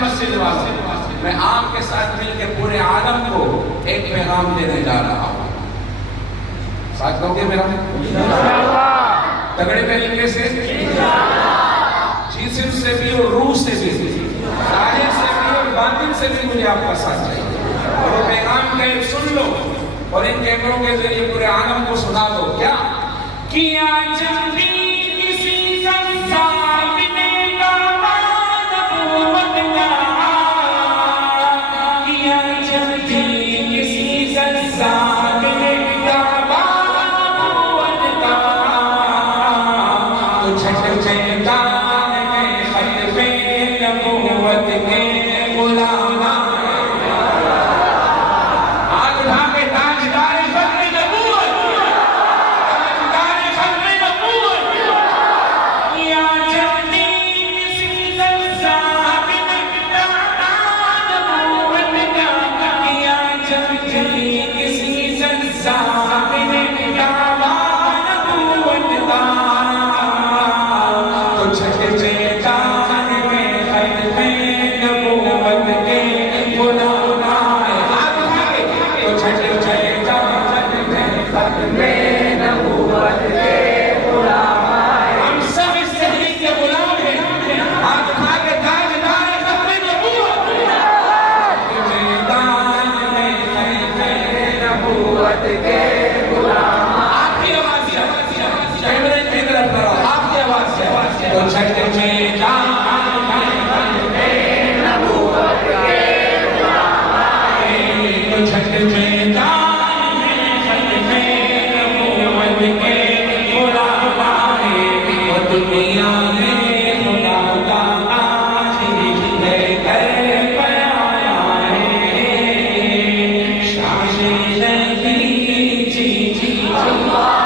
مسجد والوں، میں آپ کے ساتھ مل کے پورے عالم کو ایک پیغام دینے جا رہا ہوں۔ ساتھ کہو گے میرا؟ تگڑے طریقے سے، جسم سے بھی اور روح سے بھی، ظاہر سے بھی اور باطن سے بھی مجھے آپ کا ساتھ چاہیے۔ اور وہ پیغام کہ سن لو اور ان کیمروں کے ذریعے پورے عالم کو سنا دو۔ کیا کیا جلدی کسی زمزام نے داماد نبوت کا، کیا جلدی کسی زمزام نے داماد نبوت کا، تو چھٹ چیتان کے ختم نبوت کے غلام Allah